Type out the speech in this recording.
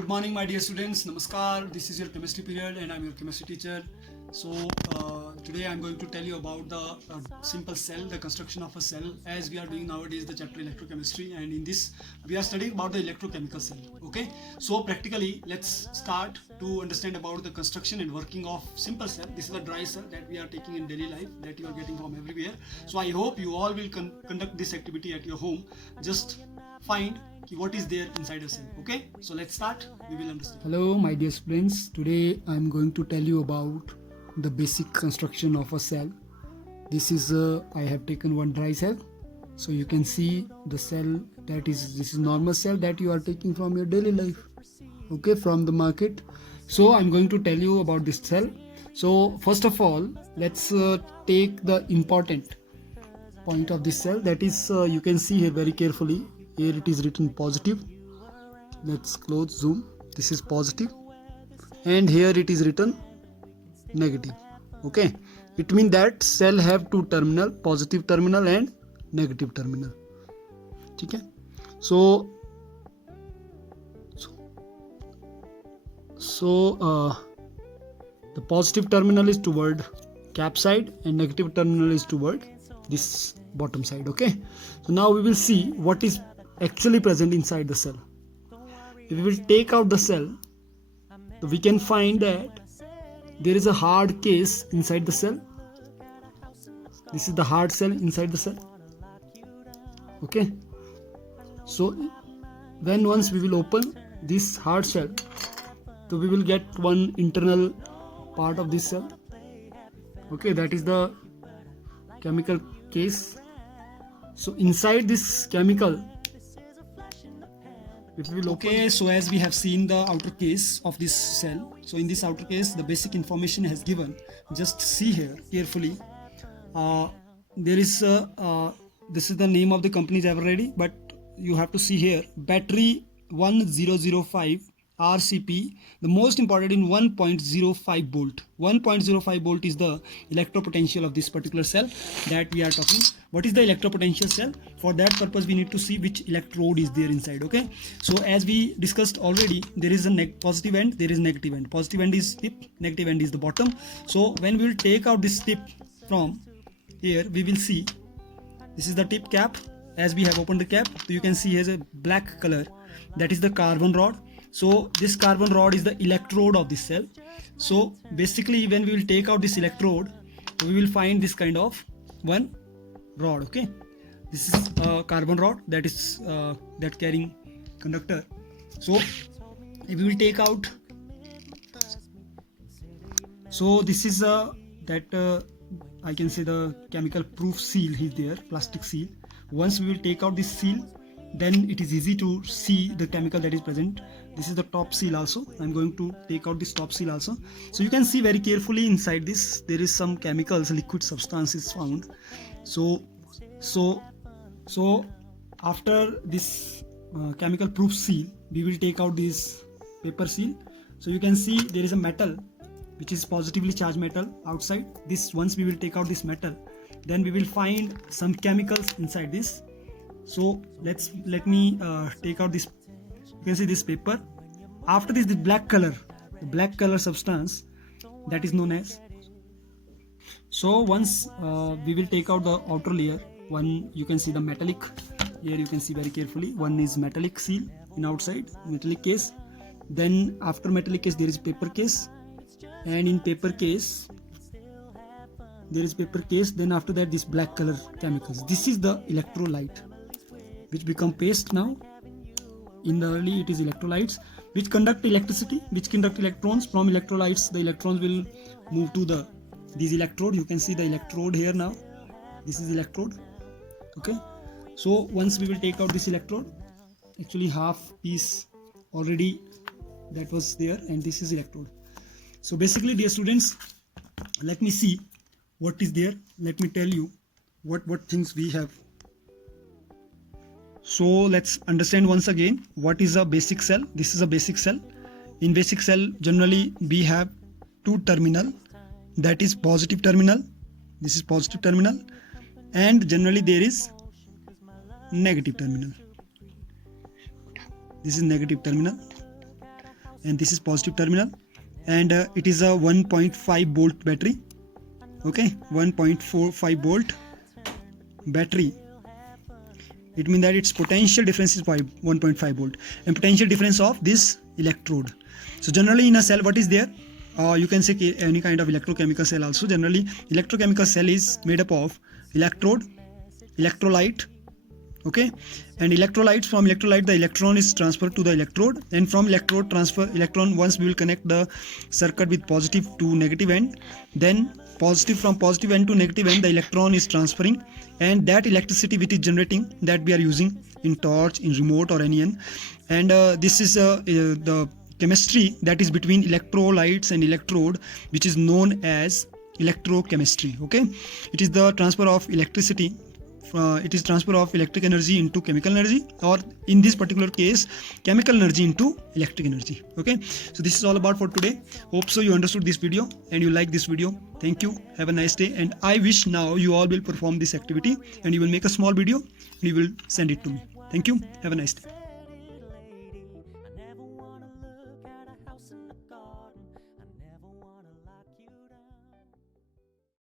good morning, my dear students. Namaskar. This is your chemistry period, and I'm your chemistry teacher. So, today I'm going to tell you about the simple cell, the construction of a cell, as we are doing nowadays the chapter electrochemistry, and in this we are studying about the electrochemical cell. Okay. So, practically, let's start to understand about the construction and working of simple cell. This is a dry cell that we are taking in daily life that you are getting from everywhere. So, I hope you all will conduct this activity at your home. Just find what is there inside a cell. Okay, so let's start. We will understand. Hello my dear students, today I am going to tell you about the basic construction of a cell. This is I have taken one dry cell, so you can see the cell this is normal cell that you are taking from your daily life, okay, from the market. So I'm going to tell you about this cell. So first of all, let's take the important point of this cell, that is you can see here very carefully. Here it is written positive. Let's close, zoom. This is positive, and here it is written negative. Okay, it means that cell have two terminal, positive terminal and negative terminal. Okay, so the positive terminal is toward cap side and negative terminal is toward this bottom side. Okay, so now we will see what is actually present inside the cell. If we will take out the cell, we can find that there is a hard case inside the cell. This is the hard cell inside the cell. Okay, so once we will open this hard shell, so we will get one internal part of this cell. Okay, that is the chemical case. So inside this chemical, Okay, so as we have seen the outer case of this cell, so in this outer case the basic information has given. Just see here carefully. There is this is the name of the company ever ready, but you have to see here battery 1005 RCP, the most important in 1.05 volt. 1.05 volt is the electropotential of this particular cell that we are talking. What is the electropotential cell? For that purpose we need to see which electrode is there inside. Okay, so as we discussed already, there is a positive end, there is negative end. Positive end is tip, negative end is the bottom. So when we will take out this tip from here, we will see this is the tip cap. As we have opened the cap, so you can see here's a black color, that is the carbon rod. So this carbon rod is the electrode of this cell. So basically when we will take out this electrode, we will find this kind of one rod. Okay, this is a carbon rod that is that carrying conductor. So if we will take out, so this is that I can say the chemical proof seal is there, plastic seal. Once we will take out this seal, then it is easy to see the chemical that is present. This is the top seal also. I'm going to take out this top seal also. So you can see very carefully inside this there is some chemicals, liquid substances found. So after this chemical proof seal, we will take out this paper seal. So you can see there is a metal which is positively charged metal outside this. Once we will take out this metal, then we will find some chemicals inside this. So let me take out this. You can see this paper. After this, the black color substance, that is known as. So once we will take out the outer layer, one you can see the metallic. Here you can see very carefully. One is metallic seal in outside, metallic case. Then after metallic case there is paper case, and in paper case there is paper case. Then after that this black color chemicals. This is the electrolyte, which become paste now. In the early it is electrolytes which conduct electricity, which conduct electrons. From electrolytes the electrons will move to these electrode. You can see the electrode here now. This is electrode. Okay, so once we will take out this electrode, actually half piece already that was there, and this is electrode. So basically, dear students, let me see what is there. Let me tell you what things we have. So let's understand once again what is a basic cell. This is a basic cell. In basic cell generally we have two terminal, that is positive terminal. This is positive terminal, and generally there is negative terminal. This is negative terminal. and this is positive terminal, and it is a 1.5 volt battery. Okay, 1.45 volt battery. It means that its potential difference is 1.5 volt, and potential difference of this electrode. So generally in a cell, what is there? You can say any kind of electrochemical cell also. Generally electrochemical cell is made up of electrode, electrolyte, okay, and electrolytes. From electrolyte the electron is transferred to the electrode, and from electrode transfer electron, once we will connect the circuit with positive to negative end, then from positive end to negative end the electron is transferring, and that electricity which is generating, that we are using in torch, in remote or any end. And this is the chemistry that is between electrolytes and electrode, which is known as electrochemistry. Okay, it is the transfer of electricity, it is transfer of electric energy into chemical energy, or in this particular case chemical energy into electric energy. Okay, so this is all about for today. Hope so you understood this video and you like this video. Thank you, have a nice day, and I wish now you all will perform this activity and you will make a small video and you will send it to me. Thank you, have a nice day.